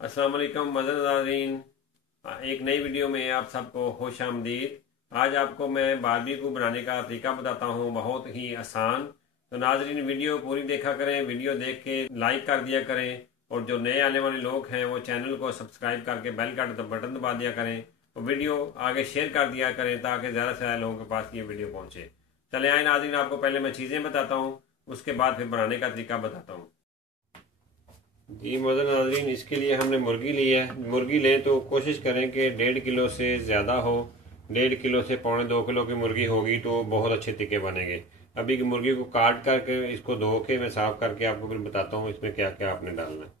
अस्सलाम वालेकुम मज़न नाज़रीन, एक नई वीडियो में आप सबको खुश आमदीद। आज आपको मैं बारबेक्यू बनाने का तरीका बताता हूँ, बहुत ही आसान। तो नाज़रीन वीडियो पूरी देखा करें, वीडियो देख के लाइक कर दिया करें और जो नए आने वाले लोग हैं वो चैनल को सब्सक्राइब करके बेल का बटन दबा दिया करें और वीडियो आगे शेयर कर दिया करें ताकि ज़्यादा से ज़्यादा लोगों के पास ये वीडियो पहुँचे। चले आए नाज़रीन, आपको पहले मैं चीज़ें बताता हूँ, उसके बाद फिर बनाने का तरीका बताता हूँ। जी मज़न नाज़रीन, इसके लिए हमने मुर्गी ली है। मुर्गी लें तो कोशिश करें कि 1.5 किलो से ज़्यादा हो। 1.5 किलो से 1.25 किलो की मुर्गी होगी तो बहुत अच्छे टिक्के बनेंगे। अभी मुर्गी को काट करके इसको धो के मैं साफ़ करके आपको फिर बताता हूँ इसमें क्या क्या आपने डालना है।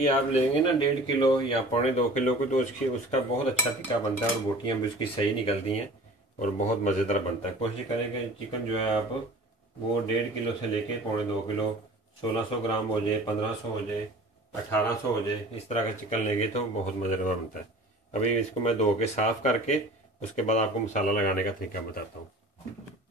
ये आप लेंगे ना 1.5 किलो या 1.25 किलो को, तो उसका बहुत अच्छा टिक्का बनता है और बोटियाँ भी उसकी सही निकलती हैं और बहुत मज़ेदार बनता है। कोशिश करें कि चिकन जो है आप वो 1.5 किलो से लेके 1.25 किलो 1600 ग्राम हो जाए, 1500 हो जाए, 1800 हो जाए, इस तरह का चिकन लेंगे तो बहुत मज़ेदार बनता है। अभी इसको मैं धो के साफ़ करके उसके बाद आपको मसाला लगाने का तरीका बताता हूँ।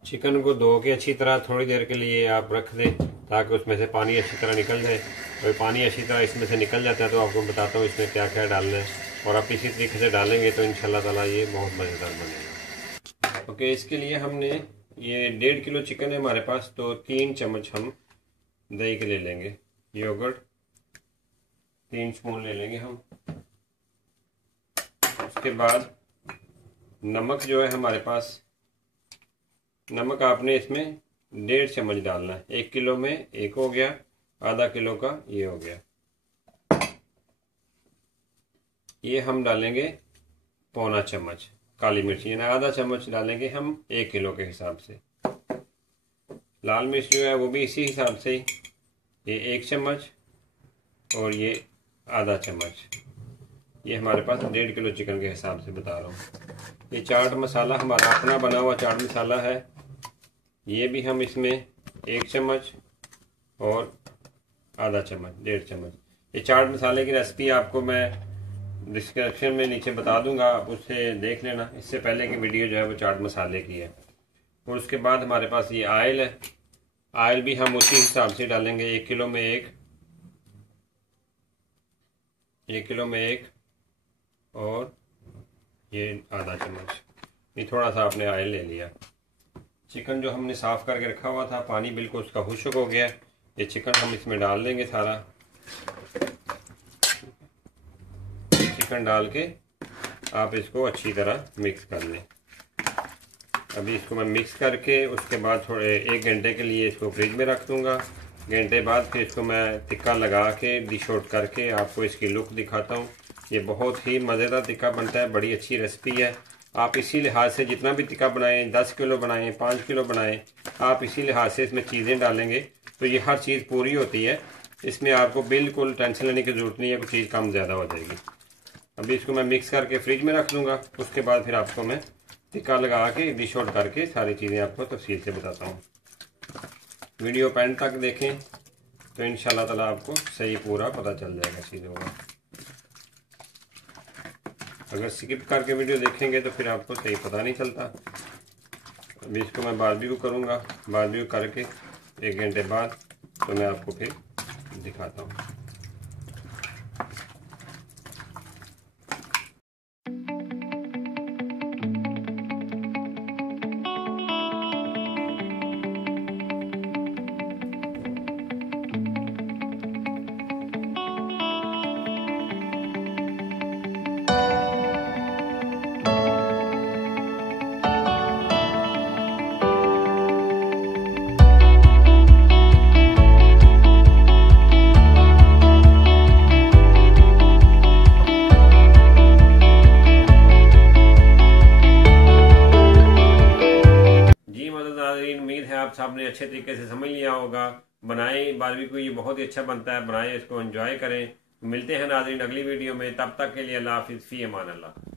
चिकन को धो के अच्छी तरह थोड़ी देर के लिए आप रख दें ताकि उसमें से पानी अच्छी तरह निकल जाए। और पानी अच्छी तरह इसमें से निकल जाता है तो आपको बताता हूँ इसमें क्या क्या डालना है, और आप इसी तरीके से डालेंगे तो इंशाल्लाह ताला ये बहुत मज़ेदार बनेगा। ओके, इसके लिए हमने ये 1.5 किलो चिकन है हमारे पास, तो 3 चम्मच हम दही के ले लेंगे। योगर्ट 3 स्पून ले लेंगे हम। उसके बाद नमक जो है हमारे पास, नमक आपने इसमें 1.5 चम्मच डालना है। 1 किलो में 1 हो गया, आधा किलो का ये हो गया। ये हम डालेंगे 1/4 चम्मच काली मिर्च, यानी आधा चम्मच डालेंगे हम 1 किलो के हिसाब से। लाल मिर्च जो है वो भी इसी हिसाब से, ये 1 चम्मच और ये आधा चम्मच। ये हमारे पास 1.5 किलो चिकन के हिसाब से बता रहा हूँ। ये चाट मसाला हमारा अपना बना हुआ चाट मसाला है, ये भी हम इसमें 1 चम्मच और आधा चम्मच, 1.5 चम्मच। ये चाट मसाले की रेसिपी आपको मैं डिस्क्रिप्शन में नीचे बता दूंगा, आप उससे देख लेना। इससे पहले की वीडियो जो है वो चाट मसाले की है। और उसके बाद हमारे पास ये आयल है, आयल भी हम उसी हिसाब से डालेंगे। 1 किलो में 1 किलो में 1 और ये आधा चम्मच। ये थोड़ा सा आपने ऑयल ले लिया। चिकन जो हमने साफ़ करके रखा हुआ था, पानी बिल्कुल उसका खुश्क हो गया। ये चिकन हम इसमें डाल देंगे सारा। चिकन डाल के आप इसको अच्छी तरह मिक्स कर लें। अभी इसको मैं मिक्स करके उसके बाद थोड़े 1 घंटे के लिए इसको फ्रिज में रख दूँगा। घंटे बाद फिर इसको मैं टिक्का लगा के डिश आउट करके आपको इसकी लुक दिखाता हूँ। ये बहुत ही मज़ेदार टिक्का बनता है, बड़ी अच्छी रेसिपी है। आप इसी लिहाज से जितना भी टिक्का बनाएं, 10 किलो बनाएं, 5 किलो बनाएं, आप इसी लिहाज से इसमें चीज़ें डालेंगे तो ये हर चीज़ पूरी होती है। इसमें आपको बिल्कुल टेंशन लेने की ज़रूरत नहीं है, कोई चीज़ कम ज़्यादा हो जाएगी। अभी इसको मैं मिक्स करके फ्रिज में रख दूँगा। उसके बाद फिर आपको मैं टिक्का लगा के डिश आउट करके सारी चीज़ें आपको तफसील से बताता हूँ। वीडियो एंड तक देखें तो इंशाल्लाह ताला आपको सही पूरा पता चल जाएगा चीज़ों का। अगर स्किप करके वीडियो देखेंगे तो फिर आपको सही पता नहीं चलता। अभी इसको मैं बारबेक्यू करूँगा। बारबेक्यू करके 1 घंटे बाद तो मैं आपको फिर दिखाता हूँ। उम्मीद है आप सबने अच्छे तरीके से समझ लिया होगा। बनाएं बारबेक्यू, ये बहुत ही अच्छा बनता है। बनाएं, इसको एंजॉय करें। मिलते हैं नाज़रीन अगली वीडियो में, तब तक के लिए अल्लाह हाफिज़, फ़ी अमान अल्लाह।